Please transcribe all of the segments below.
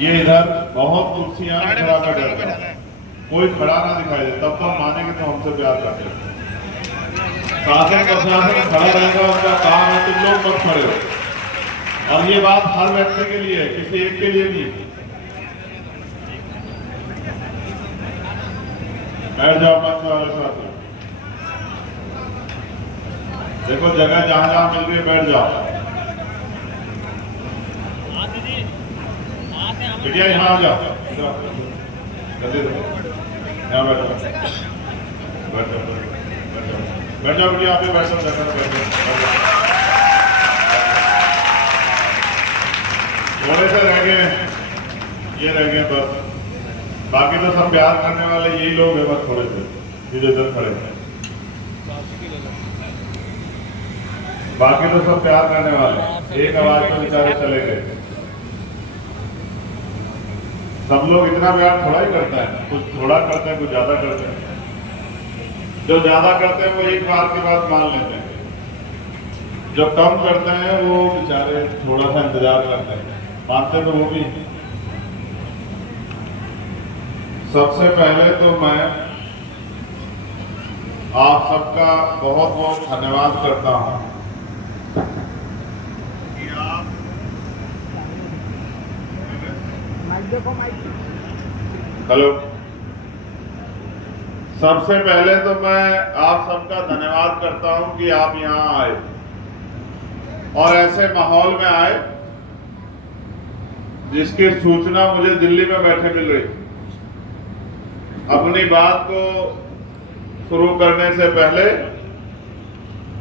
ये इधर बहुत कुर्सियां खड़ा कर देते हैं, कोई खड़ा ना दिखाई दे, तब तो मानेंगे तो हमसे प्यार करते हैं। शासन प्रशासन खड़ा रहेगा, उनका काम है, तुम लोग मत खड़े हो। और ये बात हर व्यक्ति के लिए है, किसी एक के लिए नहीं। बैठ जाओ मंच वाले साथ, देखो जगह जहां जहां मिल रही है बैठ जाओ। बिटिया यहाँ आ जाओ, जल्दी यहाँ बैठ जाओ, बैठ जाओ, बैठ जाओ बिटिया, आप ही बैठ जाओ, थोड़े से रह गए, ये रह गए बस, बाकी तो सब प्यार करने वाले यही लोग हैं बस, थोड़े से जो इधर खड़े हैं, बाकी तो सब प्यार करने वाले, एक आवाज में बेचारे चले गए। सब लोग इतना प्यार थोड़ा ही करता है, कुछ थोड़ा करते हैं, कुछ ज्यादा करते हैं। जो ज्यादा करते हैं वो एक बार की बात मान लेते हैं, जो कम करते हैं वो बेचारे थोड़ा सा इंतजार करते हैं, मानते तो वो भी। सबसे पहले तो मैं आप सबका बहुत बहुत धन्यवाद करता हूं कि आप हेलो, सबसे पहले तो मैं आप सबका धन्यवाद करता हूं कि आप यहां आए और ऐसे माहौल में आए जिसकी सूचना मुझे दिल्ली में बैठे मिल रही। अपनी बात को शुरू करने से पहले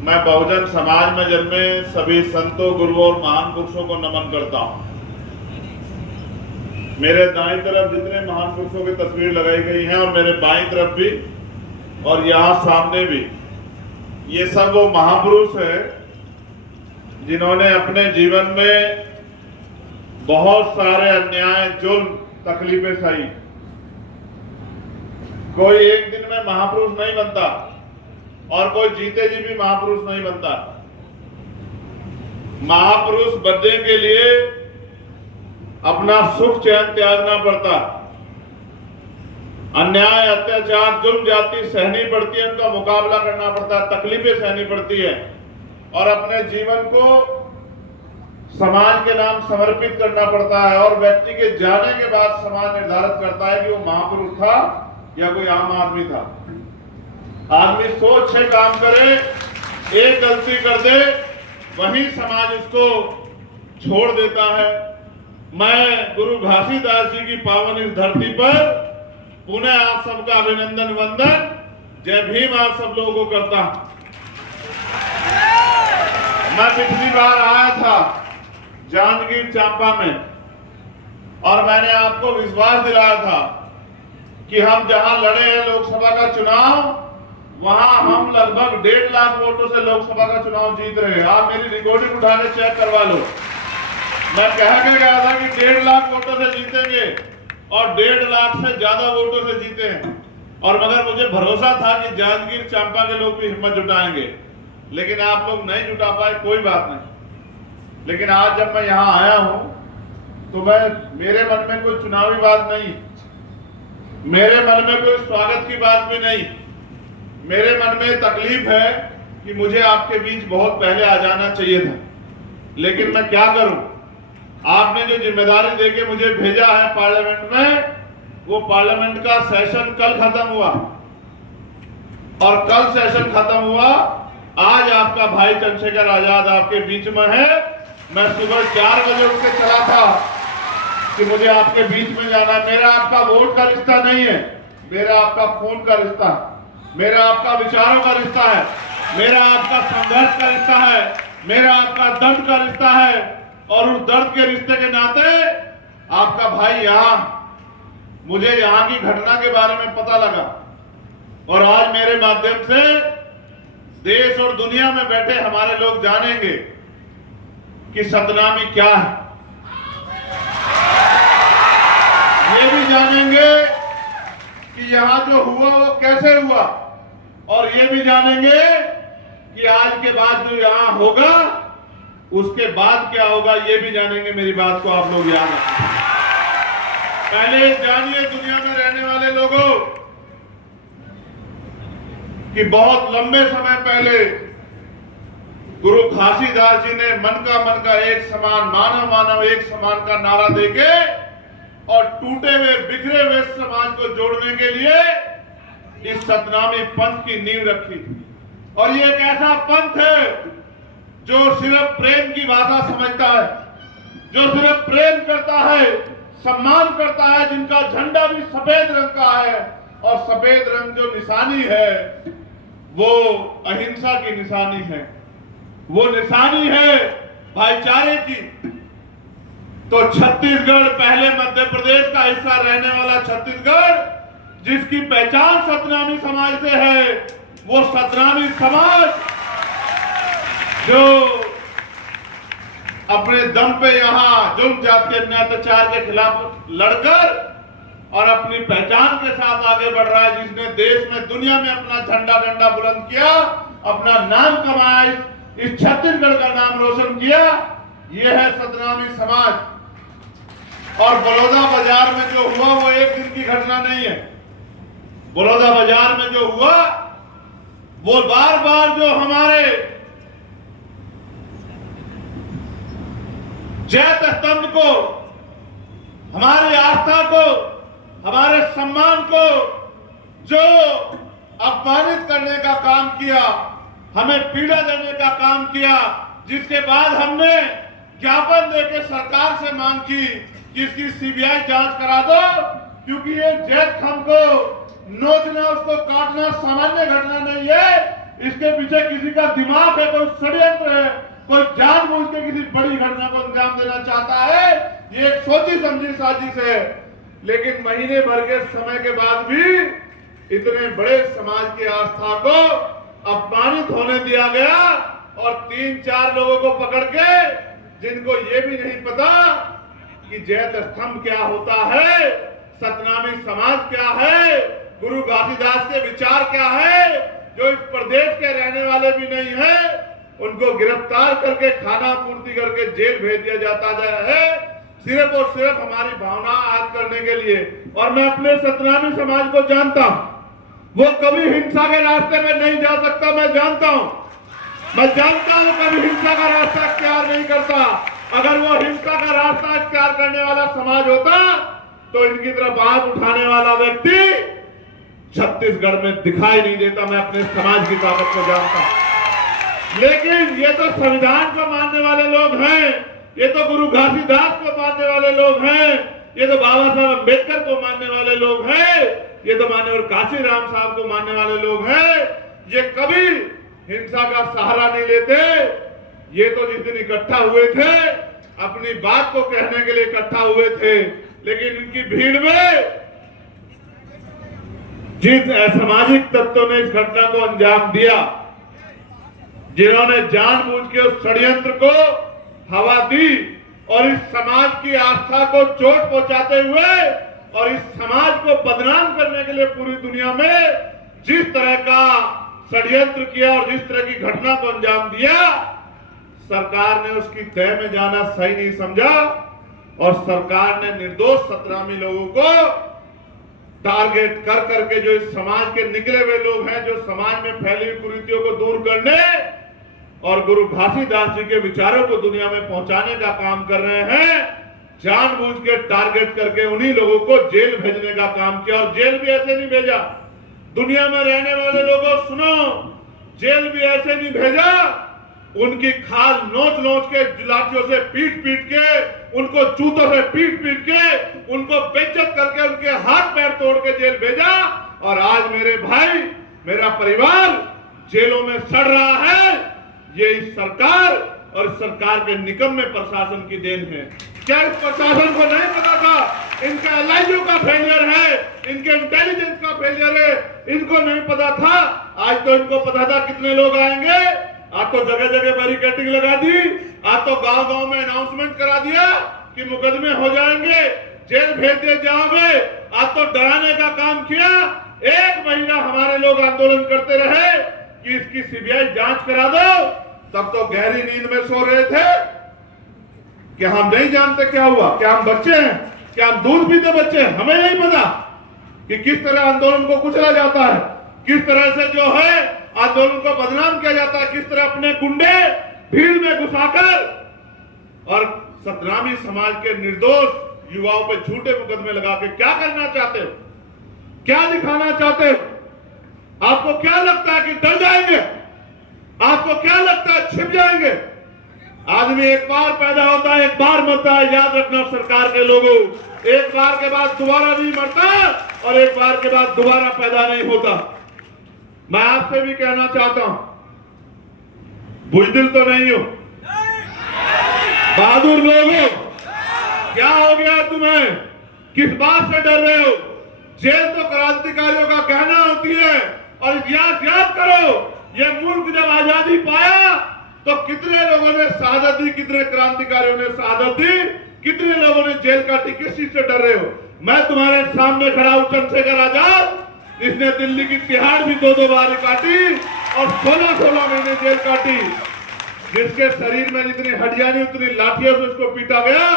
मैं बहुजन समाज में जन्मे सभी संतों, गुरुओं और महान पुरुषों को नमन करता हूं। मेरे दाईं तरफ जितने महान पुरुषों की तस्वीर लगाई गई हैं और मेरे बाईं तरफ भी और यहाँ सामने भी, ये सब वो महापुरुष हैं जिन्होंने अपने जीवन में बहुत सारे अन्याय, जुल्म, तकलीफें सही। कोई एक दिन में महापुरुष नहीं बनता और कोई जीते जी भी महापुरुष नहीं बनता। महापुरुष बनने के लिए अपना सुख चैन त्यागना पड़ता, अन्याय, अत्याचार, जुल्म, जाति सहनी पड़ती है, उनका मुकाबला करना पड़ता है, तकलीफें सहनी पड़ती है और अपने जीवन को समाज के नाम समर्पित करना पड़ता है। और व्यक्ति के जाने के बाद समाज निर्धारित करता है कि वो महापुरुष था या कोई आम आदमी था। आदमी 100 अच्छे काम करे, एक गलती कर दे, वही समाज उसको छोड़ देता है। मैं गुरु घासीदास जी की पावन इस धरती पर पुनः आप सबका अभिनंदन, वंदन, जय भीम आप सब लोगों को करता हूं। मैं पिछली बार आया था जांजगीर चांपा में और मैंने आपको विश्वास दिलाया था कि हम जहां लड़े हैं लोकसभा का चुनाव, वहां हम लगभग 1.5 लाख वोटों से लोकसभा का चुनाव जीत रहे हैं। आप मेरी रिकॉर्डिंग उठा के चेक करवा लो। मैं कह के गया था कि 1.5 लाख वोटों से जीतेंगे और 1.5 लाख से ज्यादा वोटों से जीते हैं। और मगर मुझे भरोसा था कि जांजगीर चांपा के लोग भी हिम्मत जुटाएंगे, लेकिन आप लोग नहीं जुटा पाए, कोई बात नहीं। लेकिन आज जब मैं यहाँ आया हूं तो मेरे मन में कोई चुनावी बात नहीं, मेरे मन में कोई स्वागत की बात भी नहीं। मेरे मन में तकलीफ है कि मुझे आपके बीच बहुत पहले आ जाना चाहिए था, लेकिन मैं क्या करूं। आपने जो जिम्मेदारी देके मुझे भेजा है पार्लियामेंट में, वो पार्लियामेंट का सेशन कल खत्म हुआ और कल सेशन खत्म हुआ। आज आपका भाई चंद्रशेखर आजाद आपके बीच में है। मैं सुबह 4 बजे उठ के चला था कि मुझे आपके बीच में जाना है। मेरा आपका वोट का रिश्ता नहीं है, मेरा आपका खून का रिश्ता, मेरा आपका विचारों का रिश्ता है, मेरा आपका संघर्ष का रिश्ता है, मेरा आपका दर्द का रिश्ता है। और उस दर्द के रिश्ते के नाते आपका भाई मुझे यहाँ की घटना के बारे में पता लगा और आज मेरे माध्यम से देश और दुनिया में बैठे हमारे लोग जानेंगे कि सतनामी क्या है। ये भी जानेंगे कि यहाँ जो हुआ वो कैसे हुआ और ये भी जानेंगे कि आज के बाद जो यहाँ होगा उसके बाद क्या होगा, ये भी जानेंगे। मेरी बात को आप लोग याद रखें। पहले जानिए दुनिया में रहने वाले लोगों कि बहुत लंबे समय पहले गुरु घासीदास जी ने मन का एक समान, मानव मानव एक समान का नारा देके और टूटे हुए बिखरे हुए समाज को जोड़ने के लिए इस सतनामी पंथ की नींव रखी। और ये एक ऐसा पंथ है जो सिर्फ प्रेम की भाषा समझता है, जो सिर्फ प्रेम करता है, सम्मान करता है, जिनका झंडा भी सफेद रंग का है और सफेद रंग जो निशानी है वो अहिंसा की निशानी है, वो निशानी है भाईचारे की। तो छत्तीसगढ़, पहले मध्य प्रदेश का हिस्सा रहने वाला छत्तीसगढ़, जिसकी पहचान सतनामी समाज से है, वो सतनामी समाज जो अपने दम पे यहाँ जुल्म जाति अत्याचार के खिलाफ लड़कर और अपनी पहचान के साथ आगे बढ़ रहा है, जिसने देश में, दुनिया में अपना झंडा डंडा बुलंद किया, अपना नाम कमाया, इस छत्तीसगढ़ का नाम रोशन किया, यह है सतनामी समाज। और बलौदा बाजार में जो हुआ वो एक दिन की घटना नहीं है। बलौदा बाजार में जो हुआ वो बार बार जो हमारे जैत स्तंभ को, हमारी आस्था को, हमारे सम्मान को जो अपमानित करने का काम किया, हमें पीड़ा देने का काम किया, जिसके बाद हमने ज्ञापन देकर सरकार से मांग की कि इसकी सीबीआई जांच करा दो, क्योंकि ये जैत खम को नोचना, उसको काटना सामान्य घटना नहीं है। इसके पीछे किसी का दिमाग है, कोई षड्यंत्र है, कोई जानबूझ के किसी बड़ी घटना को अंजाम देना चाहता है। ये एक सोची समझी साजिश है। लेकिन महीने भर के समय के बाद भी इतने बड़े समाज की आस्था को अपमानित होने दिया गया और 3-4 लोगों को पकड़ के, जिनको ये भी नहीं पता कि जैत स्तंभ क्या होता है, सतनामी समाज क्या है, गुरु घासीदास के विचार क्या है, जो इस प्रदेश के रहने वाले भी नहीं है, उनको गिरफ्तार करके खाना पूर्ति करके जेल भेज दिया जाता है, सिर्फ और सिर्फ हमारी भावना आग करने के लिए। और मैं अपने सतनामी समाज को जानता हूं, वो कभी हिंसा के रास्ते में नहीं जा सकता। मैं जानता हूं कभी हिंसा का रास्ता इख्तियार नहीं करता। अगर वो हिंसा का रास्ता इख्तियार करने वाला समाज होता तो इनकी तरफ हाथ उठाने वाला व्यक्ति छत्तीसगढ़ में दिखाई नहीं देता। मैं अपने समाज की ताकत को जानता हूं। लेकिन ये तो संविधान को मानने वाले लोग हैं, ये तो गुरु घासीदास को मानने वाले लोग हैं, ये तो बाबा साहब अम्बेडकर को मानने वाले लोग हैं, ये तो माननीय काशीराम साहब को मानने वाले लोग हैं। ये कभी हिंसा का सहारा नहीं लेते। ये तो जिस दिन इकट्ठा हुए थे, अपनी बात को कहने के लिए इकट्ठा हुए थे, लेकिन इनकी भीड़ में जिन असामाजिक तत्वों ने इस घटना को अंजाम दिया, जिन्होंने जानबूझ के उस षड्यंत्र को हवा दी और इस समाज की आस्था को चोट पहुंचाते हुए और इस समाज को बदनाम करने के लिए पूरी दुनिया में जिस तरह का षड्यंत्र किया और जिस तरह की घटना को अंजाम दिया, सरकार ने उसकी तह में जाना सही नहीं समझा और सरकार ने निर्दोष सतनामी लोगों को टारगेट कर करके, जो इस समाज के निकले हुए लोग हैं, जो समाज में फैली हुई कुरीतियों को दूर करने और गुरु घासीदास जी के विचारों को दुनिया में पहुंचाने का काम कर रहे हैं, जानबूझ के टारगेट करके उन्हीं लोगों को जेल भेजने का काम किया। और जेल भी ऐसे नहीं भेजा, दुनिया में रहने वाले लोगों सुनो, जेल भी ऐसे नहीं भेजा, उनकी खाल नोच नोच के, लाठियों से पीट पीट के, उनको जूतों से पीट पीट के, उनको बेइज्जत करके उनके हाथ पैर तोड़ के जेल भेजा। और आज मेरे भाई, मेरा परिवार जेलों में सड़ रहा है। ये इस सरकार और सरकार के निकम्मे प्रशासन की देन है। क्या इस प्रशासन को नहीं पता था इनका एलआईयू का फेलियर है, इनके इंटेलिजेंस का फेलियर है? इनको नहीं पता था। आज तो इनको पता था कितने लोग आएंगे। आज तो जगह जगह बैरिकेडिंग लगा दी, आज तो गांव गांव में अनाउंसमेंट करा दिया कि मुकदमे हो जाएंगे, जेल भेज दिए जाओगे। आज तो डराने का काम किया। 1 महीना हमारे लोग आंदोलन करते रहे कि इसकी सीबीआई जांच करा दो, तब तो गहरी नींद में सो रहे थे कि हम नहीं जानते क्या हुआ, क्या हम बच्चे हैं? क्या हम दूध पीते बच्चे? हमें नहीं पता कि किस तरह आंदोलन को कुचला जाता है, किस तरह से जो है आंदोलन को बदनाम किया जाता है, किस तरह अपने गुंडे भीड़ में घुसाकर और सतनामी समाज के निर्दोष युवाओं पे झूठे मुकदमे लगा के क्या करना चाहते हो, क्या दिखाना चाहते हो? आपको क्या लगता है कि डर जाएंगे? आपको क्या लगता है छिप जाएंगे? आदमी एक बार पैदा होता है, एक बार मरता है। याद रखना सरकार के लोगों, एक बार के बाद दोबारा नहीं मरता और एक बार के बाद दोबारा पैदा नहीं होता। मैं आपसे भी कहना चाहता हूं, बुजदिल तो नहीं हो, बहादुर लोगों, क्या हो गया तुम्हें? किस बात से डर रहे हो? जेल तो क्रांतिकारियों का कहना होती है। और इतिहास याद करो, ये मुल्क जब आजादी पाया तो कितने लोगों ने शहादत दी, कितने क्रांतिकारियों ने शहादत दी, कितने लोगों ने जेल काटी। किस चीज से डर रहे हो? मैं तुम्हारे सामने खड़ा हूं, चंद्रशेखर आजाद, इसने दिल्ली की तिहाड़ भी 2-2 बार काटी और 16-16 महीने जेल काटी। जिसके शरीर में जितनी हड्डियां नहीं उतनी लाठियों से उसको पीटा गया,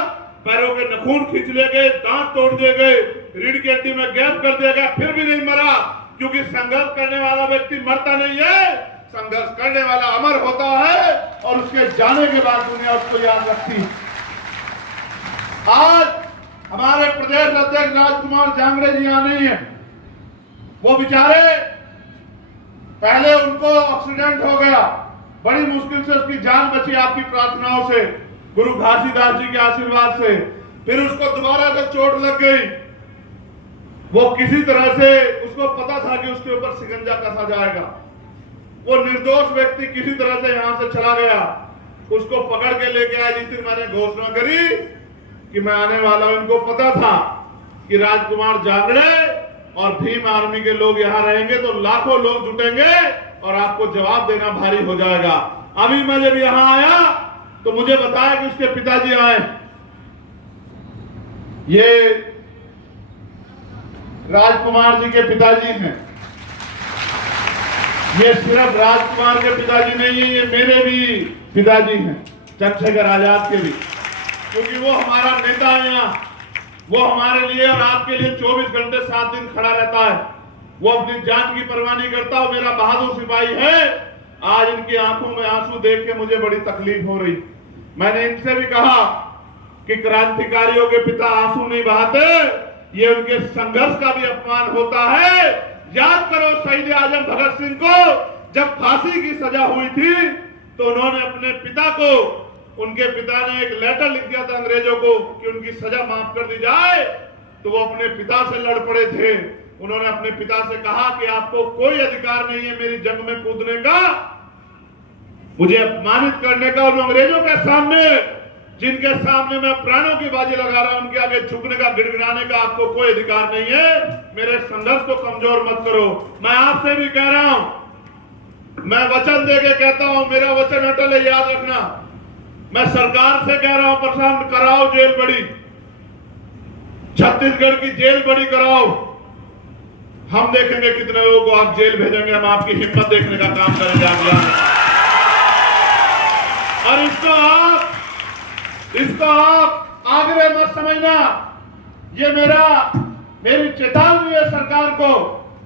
पैरों के नखून खींच लिए गए, दांत तोड़ दिए गए, रीढ़ की हड्डी में गैप कर दिया गया, फिर भी नहीं मरा। क्योंकि संघर्ष करने वाला व्यक्ति मरता नहीं है, संघर्ष करने वाला अमर होता है और उसके जाने के बाद दुनिया उसको याद रखती है। आज हमारे प्रदेश अध्यक्ष राजकुमार जांगड़े जी यहां नहीं है। वो बेचारे, पहले उनको एक्सीडेंट हो गया, बड़ी मुश्किल से उसकी जान बची आपकी प्रार्थनाओं से, गुरु घासीदास जी के आशीर्वाद से। फिर उसको दोबारा से चोट लग गई। वो किसी तरह से, उसको पता था कि उसके ऊपर शिकंजा कसा जाएगा। वो निर्दोष व्यक्ति किसी तरह से यहां से चला गया। उसको पकड़ के लेके आया जिस दिन मैंने घोषणा करी कि मैं आने वाला हूं। इनको पता था कि राजकुमार जांगड़े और भीम आर्मी के लोग यहां रहेंगे तो लाखों लोग जुटेंगे और आपको जवाब देना भारी हो जाएगा। अभी मैं जब यहां आया तो मुझे बताया कि उसके पिताजी आए। ये राजकुमार जी के पिताजी हैं। ये सिर्फ राजकुमार के पिताजी नहीं है, ये मेरे भी पिताजी हैं, चंद्रशेखर आजाद के भी, क्योंकि वो हमारा नेता है यहाँ। वो हमारे लिए और आपके लिए 24 घंटे 7 दिन खड़ा रहता है। वो अपनी जान की परवाह नहीं करता। वो मेरा बहादुर सिपाही है। आज इनकी आंखों में आंसू देख के मुझे बड़ी तकलीफ हो रही। मैंने इनसे भी कहा कि क्रांतिकारियों के पिता आंसू नहीं बहाते, ये उनके संघर्ष का भी अपमान होता है। याद करो शहीद आजम भगत सिंह को जब फांसी की सजा हुई थी तो उन्होंने अपने पिता को, उनके पिता ने एक लेटर लिख दिया था अंग्रेजों को कि उनकी सजा माफ कर दी जाए, तो वो अपने पिता से लड़ पड़े थे। उन्होंने अपने पिता से कहा कि आपको कोई अधिकार नहीं है मेरी जंग में कूदने का, मुझे अपमानित करने का। और अंग्रेजों के सामने, जिनके सामने मैं प्राणों की बाजी लगा रहा हूं, उनके आगे झुकने का, गिड़गिड़ाने का आपको कोई अधिकार नहीं है। मेरे संघर्ष को कमजोर मत करो। मैं आपसे भी कह रहा हूं, मैं वचन दे के कहता हूं, मेरा वचन अटल है, याद रखना। मैं सरकार से कह रहा हूं, प्रशांत कराओ जेल बड़ी, छत्तीसगढ़ की जेल बड़ी कराओ। हम देखेंगे कितने लोगों को आप जेल भेजेंगे। हम आपकी हिम्मत देखने का काम करेंगे अगला। और इसको आप आग्रह मत समझना। ये मेरी चेतावनी है सरकार को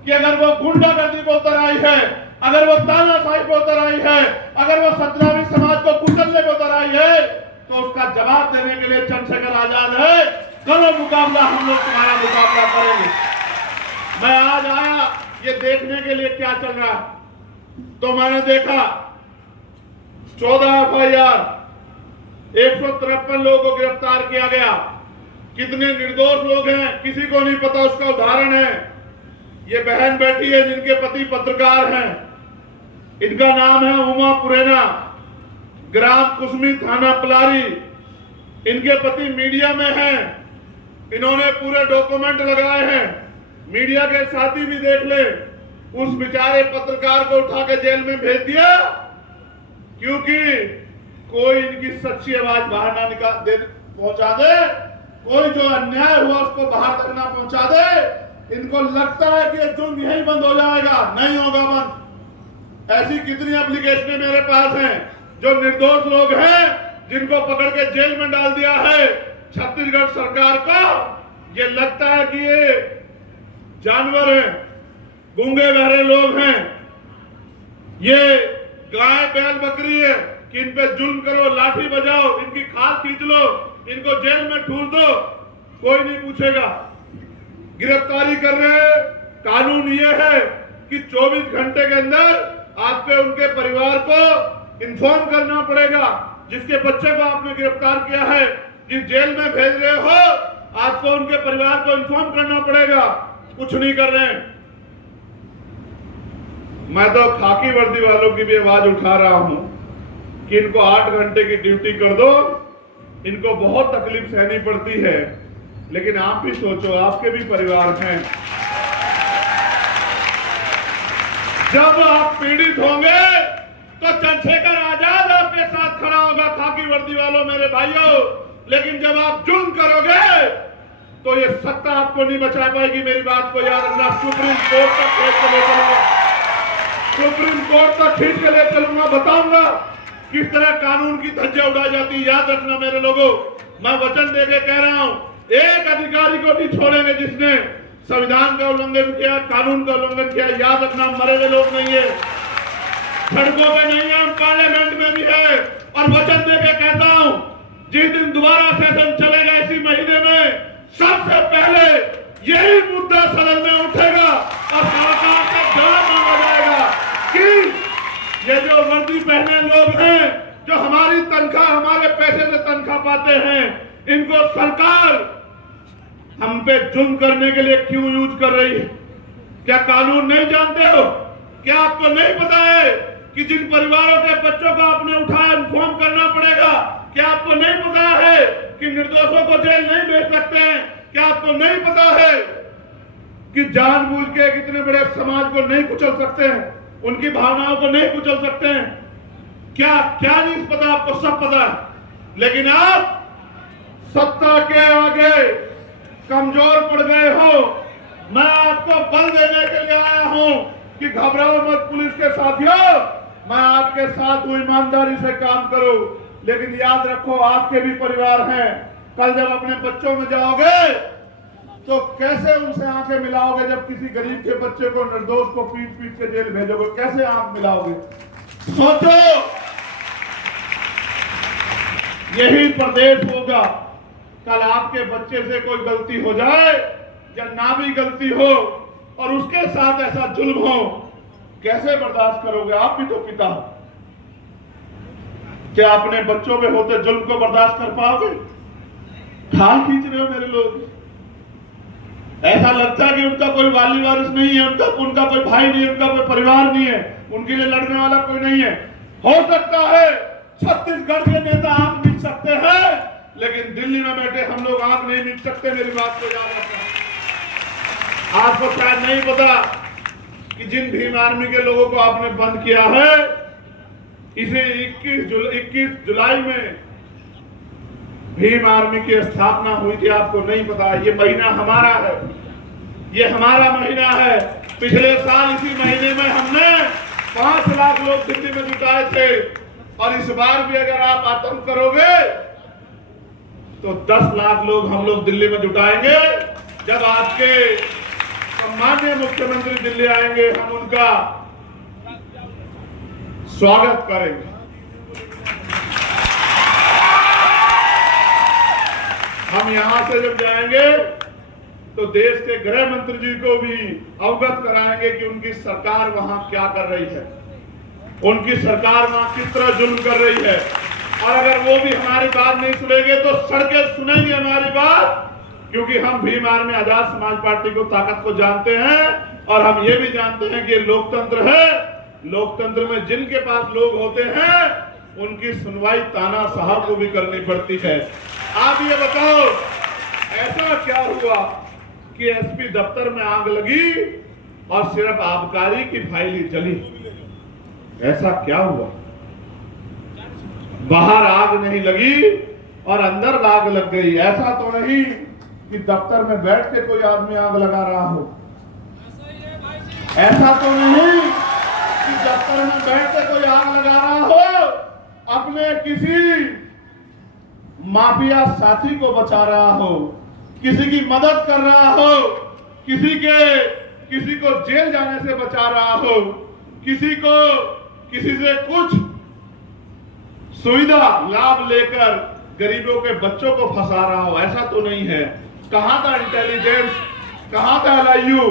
कि अगर वो गुंडागर्दी को उतर आई है, अगर वो तानाशाही को उतर आई है, अगर वो सतनामी समाज को कुचलने को उतर आई है, तो उसका जवाब देने के लिए चंद्रशेखर आजाद है। करो मुकाबला, हम लोग तुम्हारा मुकाबला करेंगे। मैं आज आया ये देखने के लिए क्या चल रहा है, तो मैंने देखा 14 FIR, 153 लोगों को गिरफ्तार किया गया। कितने निर्दोष लोग हैं किसी को नहीं पता। उसका उदाहरण है ये बहन बैठी है जिनके पति पत्रकार हैं। इनका नाम है उमा पुरेना, ग्राम कुसमी, थाना पलारी। इनके पति मीडिया में हैं। इन्होंने पूरे डॉक्यूमेंट लगाए हैं, मीडिया के साथी भी देख ले। उस बेचारे पत्रकार को उठा के जेल में भेज दिया क्योंकि कोई इनकी सच्ची आवाज बाहर ना पहुंचा दे, कोई जो अन्याय हुआ उसको बाहर तक ना पहुंचा दे। इनको लगता है कि जुर्म यही बंद हो जाएगा, नहीं होगा बंद। ऐसी कितनी एप्लीकेशनें मेरे पास हैं जो निर्दोष लोग हैं जिनको पकड़ के जेल में डाल दिया है छत्तीसगढ़ सरकार को ये लगता है कि ये जानवर हैं, गूंगे बहरे लोग हैं, ये गाय बैल बकरी है कि इन पे जुल्म करो, लाठी बजाओ, इनकी खाल खींच लो, इनको जेल में ठूस दो, कोई नहीं पूछेगा। गिरफ्तारी कर रहे हैं, कानून ये है कि 24 घंटे के अंदर आपके उनके परिवार को इन्फॉर्म करना पड़ेगा। जिसके बच्चे को आपने गिरफ्तार किया है, जिस जेल में भेज रहे हो, आपको उनके परिवार को इन्फॉर्म करना पड़ेगा। कुछ नहीं कर रहे हैं। मैं तो खाकी वर्दी वालों की भी आवाज उठा रहा हूं कि इनको 8 घंटे की ड्यूटी कर दो। इनको बहुत तकलीफ सहनी पड़ती है, लेकिन आप भी सोचो, आपके भी परिवार हैं। जब आप पीड़ित होंगे तो चंद्रशेखर आजाद आपके साथ खड़ा होगा, खाकी वर्दी वालों, मेरे भाइयों। लेकिन जब आप जुल्म करोगे तो ये सत्ता आपको नहीं बचा पाएगी। मेरी बात को याद रखना। सुप्रीम कोर्ट तक खींच के ले चलूंगा, सुप्रीम कोर्ट तक खींच के ले चलूंगा, बताऊंगा किस तरह कानून की धज्जियां उड़ाई जाती है। याद रखना मेरे लोगों, मैं वचन देके कह रहा हूं, एक अधिकारी को नहीं छोड़ेंगे जिसने संविधान का उल्लंघन किया, कानून का उल्लंघन किया। याद रखना, मरे हुए लोग नहीं है, सड़कों पे नहीं है, पार्लियामेंट में भी है। और वचन देके कहता हूं, जिस दिन दोबारा सेशन चलेगा इसी महीने में, सबसे पहले यही मुद्दा सदन में उठेगा और सरकार से जवाब मांगा जाएगा कि ये जो वर्दी पहने लोग हैं, जो हमारी तनख्वाह, हमारे पैसे से तनख्वाह पाते हैं, इनको सरकार हम पे जुल्म करने के लिए क्यों यूज कर रही है? क्या कानून नहीं जानते हो? क्या आपको नहीं पता है कि जिन परिवारों के बच्चों को आपने उठाया, इन्फॉर्म करना पड़ेगा? क्या आपको नहीं पता है कि निर्दोषों को जेल नहीं भेज सकते हैं? क्या आपको नहीं पता है कि जानबूझ के कितने बड़े समाज को नहीं कुचल सकते हैं, उनकी भावनाओं को नहीं कुचल सकते हैं? क्या क्या नहीं पता? आपको सब पता है, लेकिन आप सत्ता के आगे कमजोर पड़ गए हो। मैं आपको बल देने के लिए आया हूं कि घबराओ मत पुलिस के साथियों, मैं आपके साथ हूं, ईमानदारी से काम करो। लेकिन याद रखो, आपके भी परिवार हैं। कल जब अपने बच्चों में जाओगे तो कैसे उनसे आंखें मिलाओगे? जब किसी गरीब के बच्चे को, निर्दोष को पीट पीट के जेल भेजोगे, कैसे आंख मिलाओगे? सोचो, यही प्रदेश होगा। कल आपके बच्चे से कोई गलती हो जाए या ना भी गलती हो और उसके साथ ऐसा जुल्म हो, कैसे बर्दाश्त करोगे? आप भी तो पिता हो, क्या अपने बच्चों पे होते जुल्म को बर्दाश्त कर पाओगे? खाल खींच रहे हो मेरे लोग। ऐसा लगता है कि उनका कोई वाली वारिस नहीं है, उनका कोई भाई नहीं है, उनका कोई परिवार नहीं है, उनके लिए लड़ने वाला कोई नहीं है। हो सकता है छत्तीसगढ़ के नेता आंख मीच सकते हैं, लेकिन दिल्ली में बैठे हम लोग आंख नहीं मीच सकते। मेरी बात को याद रखना। आपको शायद नहीं पता कि जिन भीम आर्मी के लोगों को आपने बंद किया है, इसे 21 जुलाई में भीम आर्मी की स्थापना हुई थी। आपको नहीं पता? ये महीना हमारा है, ये हमारा महीना है। पिछले साल इसी महीने में हमने 5 लाख लोग दिल्ली में जुटाए थे, और इस बार भी अगर आप आतंक करोगे तो 10 लाख लोग हम लोग दिल्ली में जुटाएंगे। जब आपके सम्माननीय मुख्यमंत्री दिल्ली आएंगे, हम उनका स्वागत करेंगे। हम यहां से जब जाएंगे तो देश के गृह मंत्री जी को भी अवगत कराएंगे कि उनकी सरकार वहां क्या कर रही है, उनकी सरकार वहां किस तरह जुल्म कर रही है। और अगर वो भी हमारी बात नहीं सुनेंगे तो सड़कें सुनेंगे हमारी बात, क्योंकि हम भीम आर्मी आजाद समाज पार्टी को ताकत को जानते हैं, और हम ये भी जानते हैं कि ये लोकतंत्र है। लोकतंत्र में जिनके पास लोग होते हैं, उनकी सुनवाई तानाशाह को भी करनी पड़ती है। आप ये बताओ, ऐसा क्या हुआ कि एसपी दफ्तर में आग लगी और सिर्फ आबकारी की फाइल ही जली? ऐसा क्या हुआ? बाहर आग नहीं लगी और अंदर आग लग गई। ऐसा तो नहीं कि दफ्तर में बैठ के कोई आदमी आग लगा रहा हो। ऐसा तो नहीं कि दफ्तर में बैठ के कोई आग लगा रहा हो, अपने किसी माफिया साथी को बचा रहा हो। किसी की मदद कर रहा हो, किसी को जेल जाने से बचा रहा हो, किसी से कुछ सुविधा लाभ लेकर गरीबों के बच्चों को फंसा रहा हो, ऐसा तो नहीं है। कहां था इंटेलिजेंस, कहां था LIU,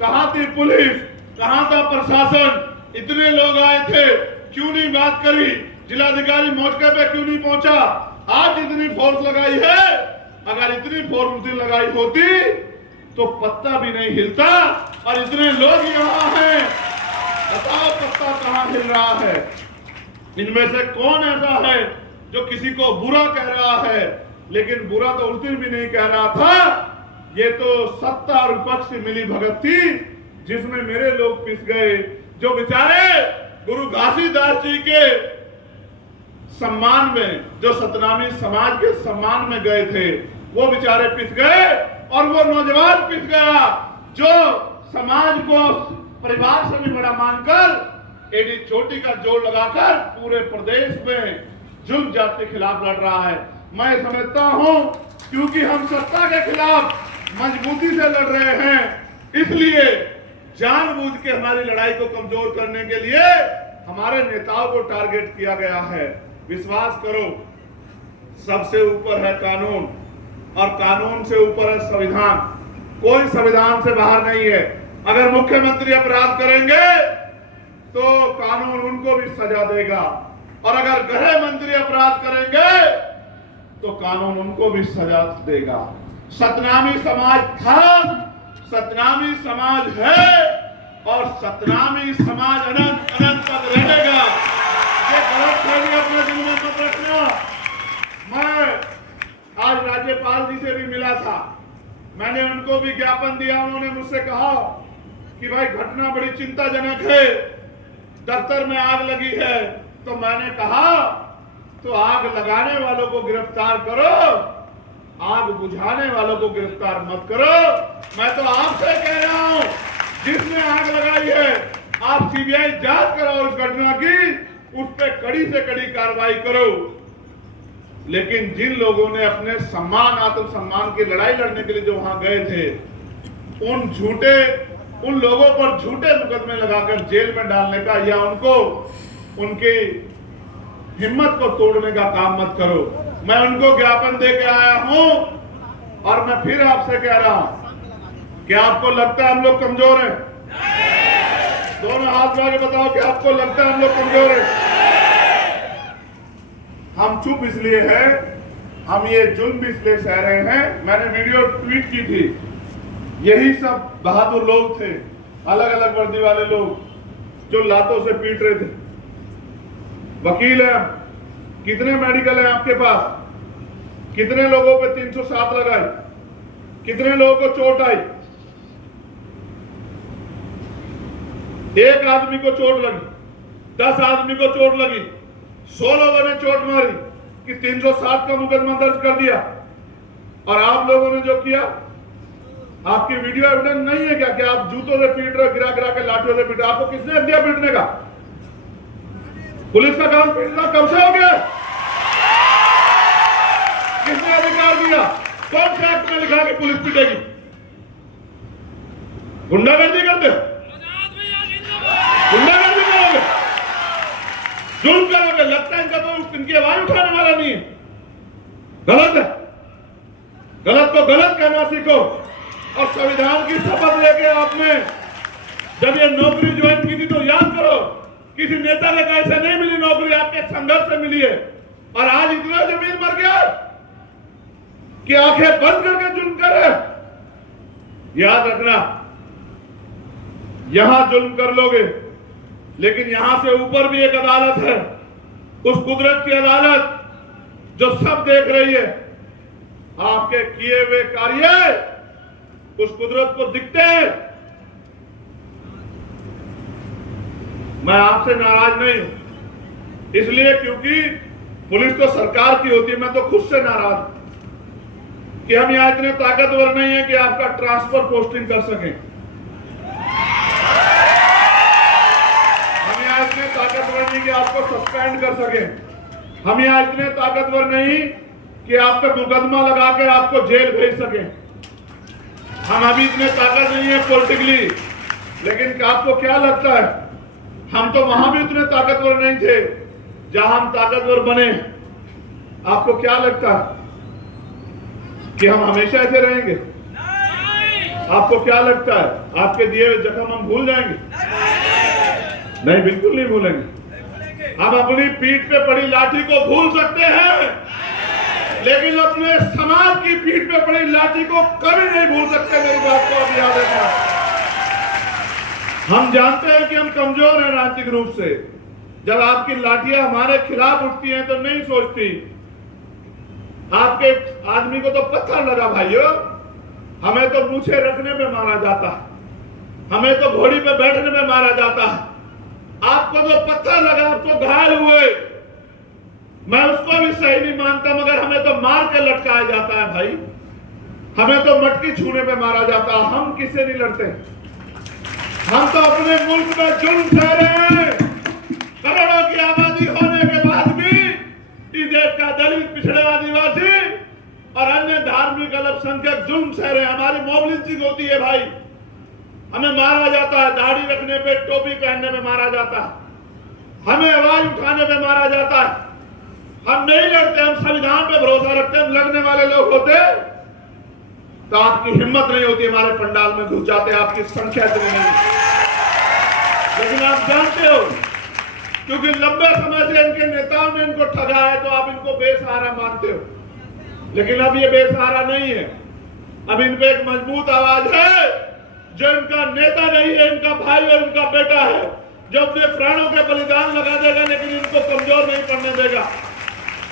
कहां थी पुलिस, कहां था प्रशासन? इतने लोग आए थे, क्यों नहीं बात करी? जिलाधिकारी मौके पे क्यों नहीं पहुंचा? आज इतनी फोर्स लगाई है, अगर इतनी फोर्स लगाई होती तो पत्ता भी नहीं हिलता। और इतने लोग यहाँ हैं, बताओ पत्ता कहां हिल रहा है? इनमें से कौन ऐसा है जो किसी को बुरा कह रहा है? लेकिन बुरा तो उस दिन भी नहीं कह रहा था। ये तो सत्ता और विपक्ष की मिली भगत थी, जिसमें मेरे लोग पिस गए। जो बेचारे गुरु घासीदास जी के सम्मान में, जो सतनामी समाज के सम्मान में गए थे, वो बेचारे पिस गए। और वो नौजवान पिस गया जो समाज को परिवार से भी बड़ा मानकर एडी चोटी का जोड़ लगाकर पूरे प्रदेश में जुल्म जात के खिलाफ लड़ रहा है। मैं समझता हूं क्योंकि हम सत्ता के खिलाफ मजबूती से लड़ रहे हैं, इसलिए जानबूझ के हमारी लड़ाई को कमजोर करने के लिए हमारे नेताओं को टारगेट किया गया है। विश्वास करो, सबसे ऊपर है कानून और कानून से ऊपर है संविधान। कोई संविधान से बाहर नहीं है। अगर मुख्यमंत्री अपराध करेंगे तो कानून उनको भी सजा देगा, और अगर गृह मंत्री अपराध करेंगे तो कानून उनको भी सजा देगा। सतनामी समाज था, सतनामी समाज है, और सतनामी समाज अनंत अनंत तक रहेगा। ये गलत फहमी अपने दिल में मत रखना। मैं आज राज्यपाल जी से भी मिला था, मैंने उनको भी ज्ञापन दिया। उन्होंने मुझसे कहा कि भाई घटना बड़ी चिंताजनक है, दफ्तर में आग लगी है। तो मैंने कहा तो आग लगाने वालों को गिरफ्तार करो, आग बुझाने वालों को गिरफ्तार मत करो। मैं तो आपसे कह रहा हूं, जिसने आग लगाई है आप CBI जांच कराओ उस घटना की, उस पर कड़ी से कड़ी कार्रवाई करो। लेकिन जिन लोगों ने अपने सम्मान, आत्मसम्मान की लड़ाई लड़ने के लिए जो वहां गए थे, उन लोगों पर झूठे मुकदमे लगाकर जेल में डालने का या उनकी हिम्मत को तोड़ने का काम मत करो। मैं उनको ज्ञापन दे के आया हूं, और मैं फिर आपसे कह रहा हूं कि आपको लगता है हम लोग कमजोर हैं? दोनों हाथ उठा के बताओ कि आपको लगता है हम लोग कमजोर हैं? हम चुप इसलिए हैं, हम ये जुल्म भी इसलिए सह रहे हैं। मैंने वीडियो ट्वीट की थी, यही सब बहादुर लोग थे, अलग अलग वर्दी वाले लोग, जो लातों से पीट रहे थे। वकील है, कितने मेडिकल है आपके पास? कितने लोगों पे 307 लगाई? कितने लोगों को चोट आई? एक आदमी को चोट लगी, 10 आदमी को चोट लगी, 100 लोगों ने चोट मारी कि 307 का मुकदमा दर्ज कर दिया। और आप लोगों ने जो किया, आपकी वीडियो एविडेंस नहीं है क्या कि आप जूतों से पीट रहे, गिरा गिरा के लाठियों से पीट? आपको किसने दिया पीटने का? पुलिस का काम पीटना कब से हो गया? किसने अधिकार दिया? कौन से एक्ट में लिखा कि पुलिस पीटेगी? गुंडागर्दी करते हो, गुंडागर्दी करोगे, जुल्म करोगे। लगता है इनका तो इनकी आवाज उठाने वाला नहीं है। गलत है, गलत को गलत कहना सीखो। और संविधान की शपथ लेके आपने जब ये नौकरी ज्वाइन की थी तो याद करो, किसी नेता ने कैसे नहीं मिली नौकरी, आपके संघर्ष से मिली है। और आज इतना जमीन मर गया कि आंखें बंद करके जुल्म कर रहे। याद रखना, यहां जुल्म कर लोगे, लेकिन यहां से ऊपर भी एक अदालत है, उस कुदरत की अदालत जो सब देख रही है। आपके किए हुए कार्य उस कुदरत को दिखते हैं। मैं आपसे नाराज नहीं हूं, इसलिए क्योंकि पुलिस तो सरकार की होती है। मैं तो खुद से नाराज हूं कि हम यहां इतने ताकतवर नहीं है कि आपका ट्रांसफर पोस्टिंग कर सकें। हम यहां इतने ताकतवर नहीं कि आपको सस्पेंड कर सकें। हम यहां इतने ताकतवर नहीं कि आप पे मुकदमा लगा के आपको जेल भेज सकें। हम अभी इतने ताकत नहीं है पॉलिटिकली, लेकिन आपको क्या लगता है हम तो वहां भी उतने ताकतवर नहीं थे जहां हम ताकतवर बने। आपको क्या लगता है कि हम हमेशा ऐसे रहेंगे? आपको क्या लगता है आपके दिए हुए जख्म हम भूल जाएंगे? नहीं, बिल्कुल नहीं भूलेंगे। हम अपनी पीठ पे पड़ी लाठी को भूल सकते हैं, लेकिन अपने समाज की पीठ पे पड़ी लाठी को कभी नहीं भूल सकते। मेरी बात को अब याद रखना। हम जानते हैं कि हम कमजोर हैं राजनीतिक रूप से। जब आपकी लाठियां हमारे खिलाफ उठती हैं तो नहीं सोचती। आपके आदमी को तो पत्थर लगा भाइयों, हमें तो मूछे रखने में मारा जाता है, हमें तो घोड़ी पे बैठने में मारा जाता है। आपको तो पत्थर लगा, आप तो घायल हुए, मैं उसको भी सही नहीं मानता, मगर हमें तो मार के लटकाया जाता है भाई। हमें तो मटकी छूने पे मारा जाता है। हम किससे नहीं लड़ते? हम तो अपने मुल्क में जुल्म सह रहे हैं। करोड़ों की आबादी होने के बाद भी इस देश का दलित, पिछड़े, आदिवासी और अन्य धार्मिक अल्पसंख्यक जुल्म सह रहे हैं। हमारी मोबिलिटी होती है भाई, हमें मारा जाता है, दाढ़ी रखने पे, टोपी पहनने में मारा जाता है, हमें आवाज उठाने पे मारा जाता है। हम नहीं लड़ते, हम संविधान पे भरोसा रखते हैं। हम लड़ने वाले लोग होते तो आपकी हिम्मत नहीं होती हमारे पंडाल में घुस जाते, आपकी संख्या इतनी नहीं। लेकिन आप जानते हो, क्योंकि लंबे समय से इनके नेताओं ने इनको ठगा है, तो आप इनको बेसहारा मानते हो। लेकिन अब ये बेसहारा नहीं है। अब इन पे एक मजबूत आवाज है, जो इनका नेता नहीं है, इनका भाई और इनका बेटा है, जो अपने प्राणों के बलिदान लगा देगा, लेकिन इनको कमजोर नहीं पड़ने देगा।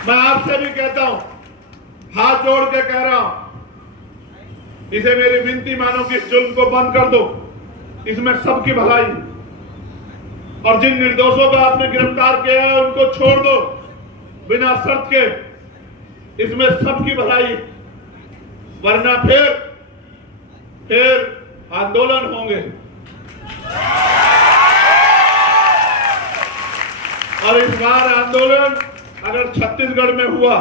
मैं आपसे भी कहता हूं, हाथ जोड़ के कह रहा हूं, इसे मेरी विनती मानो कि इस जुल्म को बंद कर दो। इसमें सबकी भलाई, और जिन निर्दोषों को आपने गिरफ्तार किया है उनको छोड़ दो बिना शर्त के। इसमें सबकी भलाई, वरना फिर आंदोलन होंगे। और इस बार आंदोलन अगर छत्तीसगढ़ में हुआ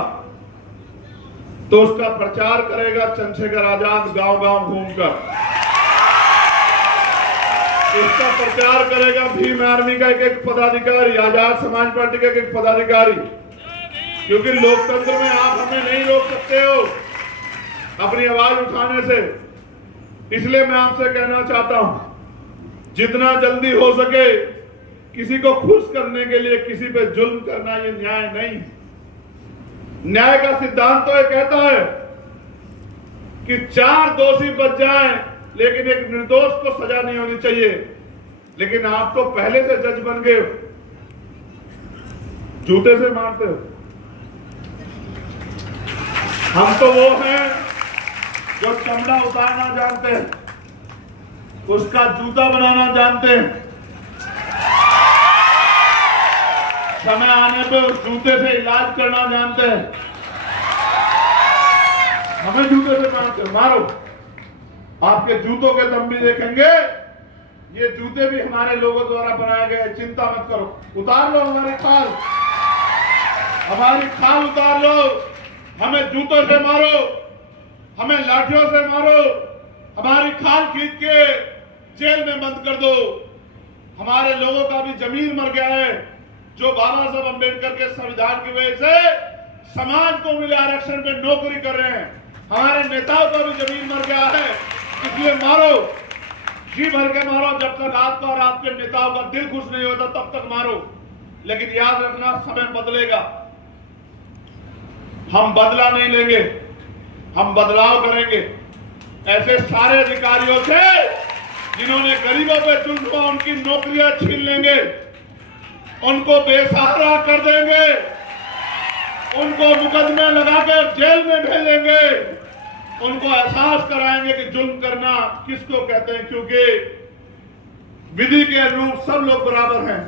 तो उसका प्रचार करेगा चंद्रशेखर आजाद गांव-गांव घूमकर। इसका प्रचार करेगा भीम आर्मी का एक पदाधिकारी, आजाद समाज पार्टी का एक पदाधिकारी। क्योंकि लोकतंत्र में आप हमें नहीं रोक सकते हो अपनी आवाज उठाने से। इसलिए मैं आपसे कहना चाहता हूं, जितना जल्दी हो सके किसी को खुश करने के लिए किसी पे जुल्म करना ये न्याय नहीं। न्याय का सिद्धांत तो ये कहता है कि 4 दोषी बच जाएं, लेकिन एक निर्दोष को सजा नहीं होनी चाहिए। लेकिन आप तो पहले से जज बन गए हो, जूते से मारते हो। हम तो वो हैं जो चमड़ा उतारना जानते हैं, उसका जूता बनाना जानते हैं, समय आने पे उस जूते से इलाज करना जानते हैं। हमें जूते से मारते मारो, आपके जूतों के दम भी देखेंगे। ये जूते भी हमारे लोगों द्वारा बनाए गए, चिंता मत करो। उतार लो हमारी खाल उतार लो। हमें जूतों से मारो, हमें लाठियों से मारो, हमारी खाल खींच के जेल में बंद कर दो। हमारे लोगों का भी जमीन मर गया है, जो बाबा साहब अम्बेडकर के संविधान की वजह से समाज को मिले आरक्षण पे नौकरी कर रहे हैं। हमारे नेताओं का भी जमीन मर गया है, इसलिए मारो, जी भर के मारो। जब तक आपका और आपके नेताओं का दिल खुश नहीं होता तब तक मारो। लेकिन याद रखना, समय बदलेगा। हम बदला नहीं लेंगे, हम बदलाव करेंगे। ऐसे सारे अधिकारियों से जिन्होंने गरीबों पे जुल्म हुआ, उनकी नौकरियां छीन लेंगे, उनको बेसहारा कर देंगे, उनको मुकदमे लगाकर जेल में भेजेंगे, उनको एहसास कराएंगे कि जुल्म करना किसको कहते हैं। क्योंकि विधि के अनुरूप सब लोग बराबर हैं।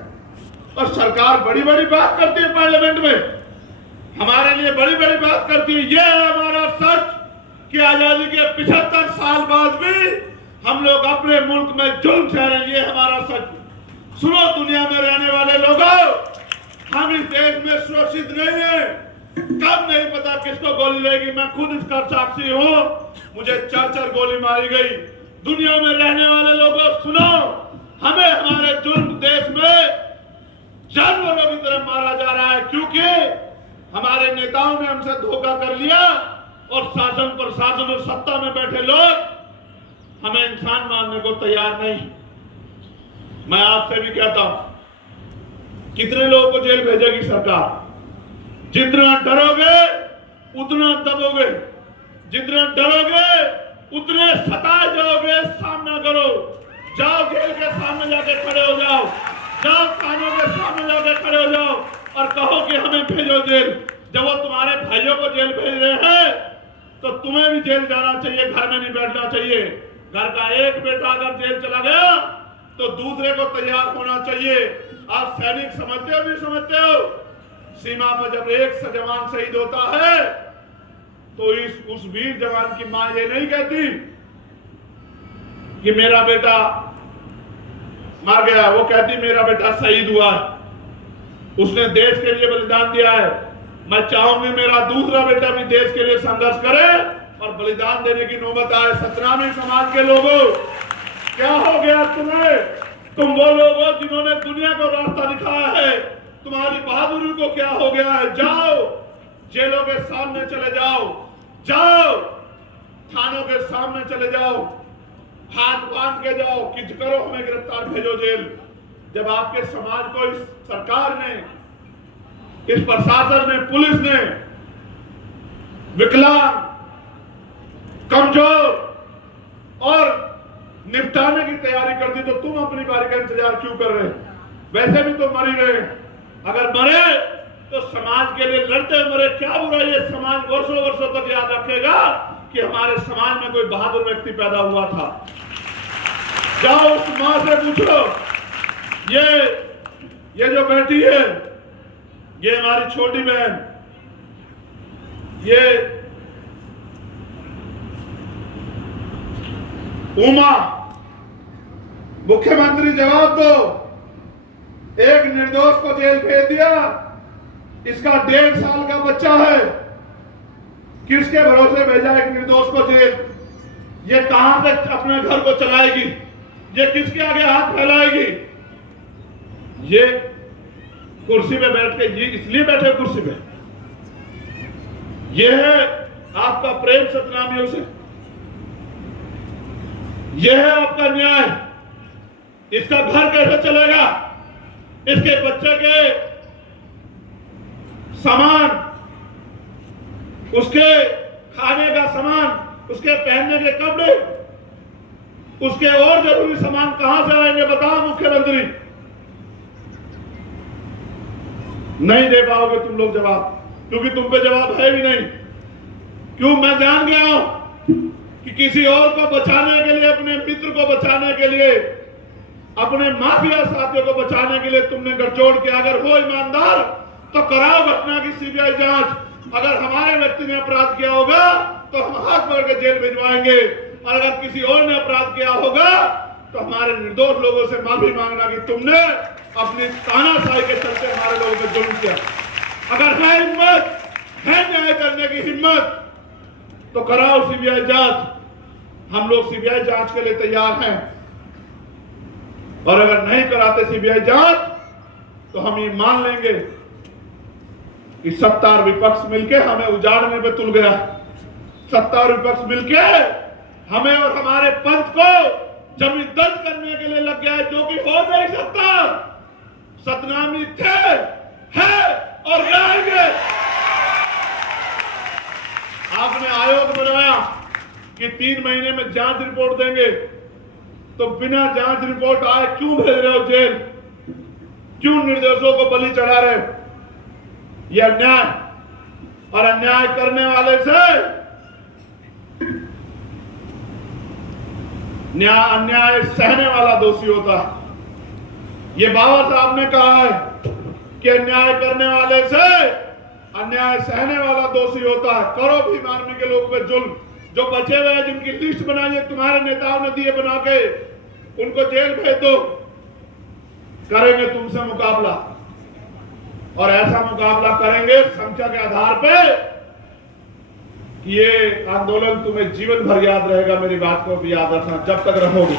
और सरकार बड़ी बड़ी बात करती है पार्लियामेंट में, हमारे लिए बड़ी बड़ी बात करती है। यह है हमारा सच कि आजादी के 75 साल बाद भी हम लोग अपने मुल्क में जुल्म सह रहे हैं। ये हमारा सच। सुनो दुनिया में रहने वाले लोगों, हम इस देश में सुरक्षित नहीं है। कब नहीं पता किसको गोली लगेगी। मैं खुद इसका साक्षी हूं, मुझे 4 गोली मारी गई। दुनिया में रहने वाले लोगों सुनो, हमें हमारे जुर्म देश में जानवरों की तरह मारा जा रहा है, क्योंकि हमारे नेताओं ने हमसे धोखा कर लिया और शासन प्रशासन और सत्ता में बैठे लोग हमें इंसान मानने को तैयार नहीं। मैं आपसे भी कहता हूं, कितने लोगों को जेल भेजेगी सरकार? जितना डरोगे उतना दबोगे, जितना डरोगे उतने सताए जाओगे। सामना करो, जाओ जेल के सामने जाके खड़े हो जाओ, जाओ थानों के सामने जाके खड़े हो जाओ और कहो कि हमें भेजो जेल। जब वो तुम्हारे भाइयों को जेल भेज रहे हैं तो तुम्हें भी जेल जाना चाहिए, घर में नहीं बैठना चाहिए। घर का एक बेटा अगर जेल चला गया तो दूसरे को तैयार होना चाहिए। आप सैनिक समझते हो, नहीं समझते हो? सीमा पर जब एक जवान शहीद होता है तो उस वीर जवान की मां ये नहीं कहती कि मेरा बेटा मर गया, वो कहती मेरा बेटा शहीद हुआ है, उसने देश के लिए बलिदान दिया है। मैं चाहूंगी मेरा दूसरा बेटा भी देश के लिए संघर्ष करे और बलिदान देने की नौबत आए। सतनामी समाज के लोगों, क्या हो गया तुम्हें? तुम वो लोग हो जिन्होंने दुनिया को रास्ता दिखाया है, तुम्हारी बहादुरी को क्या हो गया है? जाओ जेलों के सामने चले जाओ, जाओ थानों के सामने चले जाओ, हाथ बांध के जाओ कि करो हमें गिरफ्तार, भेजो जेल। जब आपके समाज को इस सरकार ने, इस प्रशासन ने, पुलिस ने विकलांग, कमजोर और निपटाने की तैयारी कर दी तो तुम अपनी बारी का इंतजार क्यों कर रहे? वैसे भी तो मर ही रहे। अगर मरे तो समाज के लिए लड़ते मरे, क्या बुरा? ये समाज वर्षों वर्षों तक याद रखेगा कि हमारे समाज में कोई बहादुर व्यक्ति पैदा हुआ था। जाओ उस मां से पूछो, ये जो बैठी है, ये हमारी छोटी बहन, ये उमा, मुख्यमंत्री जवाब दो। एक निर्दोष को जेल भेज दिया, इसका 1.5 साल का बच्चा है, किसके भरोसे भेजा एक निर्दोष को जेल? ये कहां से अपने घर को चलाएगी? ये किसके आगे हाथ फैलाएगी? ये कुर्सी पे बैठ के, ये इसलिए बैठे कुर्सी पे, ये है आपका प्रेम सतनामियों से, ये है आपका न्याय। इसका घर कैसे चलेगा? इसके बच्चे के सामान, उसके खाने का सामान, उसके पहनने के कपड़े, उसके और जरूरी सामान कहां से आएंगे? बताओ मुख्यमंत्री। नहीं दे पाओगे तुम लोग जवाब, क्योंकि तुम पे जवाब है भी नहीं। क्यों? मैं जान गया हूं कि किसी और को बचाने के लिए, अपने मित्र को बचाने के लिए, अपने माफिया साथियों को बचाने के लिए तुमने गठजोड़ किया। अगर हो ईमानदार तो कराओ घटना की सीबीआई जांच। अगर हमारे व्यक्ति ने अपराध किया होगा तो हम हाथ पकड़ के जेल भिजवाएंगे, और अगर किसी और ने अपराध किया होगा तो हमारे निर्दोष लोगों से माफी मांगना कि तुमने अपनी तानाशाही के चलते हमारे लोगों पे जुल्म किया। अगर है हिम्मत, है न्याय करने की हिम्मत, तो कराओ सीबीआई जांच। हम लोग सीबीआई जांच के लिए तैयार हैं, और अगर नहीं कराते सीबीआई जांच तो हम ये मान लेंगे कि सत्ता और विपक्ष मिलके हमें उजाड़ने पे तुल गया। सत्ता और विपक्ष मिलके हमें और हमारे पंथ को जमींदोज करने के लिए लग गया है, जो कि हो नहीं सकता। सतनामी थे, है और रहेंगे। आपने आयोग बनाया कि 3 महीने में जांच रिपोर्ट देंगे, तो बिना जांच रिपोर्ट आए क्यों भेज रहे हो जेल? क्यों निर्दोषों को बलि चढ़ा रहे हो? यह अन्याय, और अन्याय करने वाले से अन्याय सहने वाला दोषी होता है। ये बाबा साहब ने कहा है कि अन्याय करने वाले से अन्याय सहने वाला दोषी होता है। करो भीम आर्मी के लोगों पे जुल्म, जो बचे हुए हैं, जिनकी लिस्ट बनाई है तुम्हारे नेताओं ने दिए बना के, उनको जेल भेज दो। करेंगे तुमसे मुकाबला। और ऐसा मुकाबला करेंगे संख्या के आधार पे कि ये आंदोलन तुम्हें जीवन भर याद रहेगा। मेरी बात को भी याद रखना जब तक रहोगे।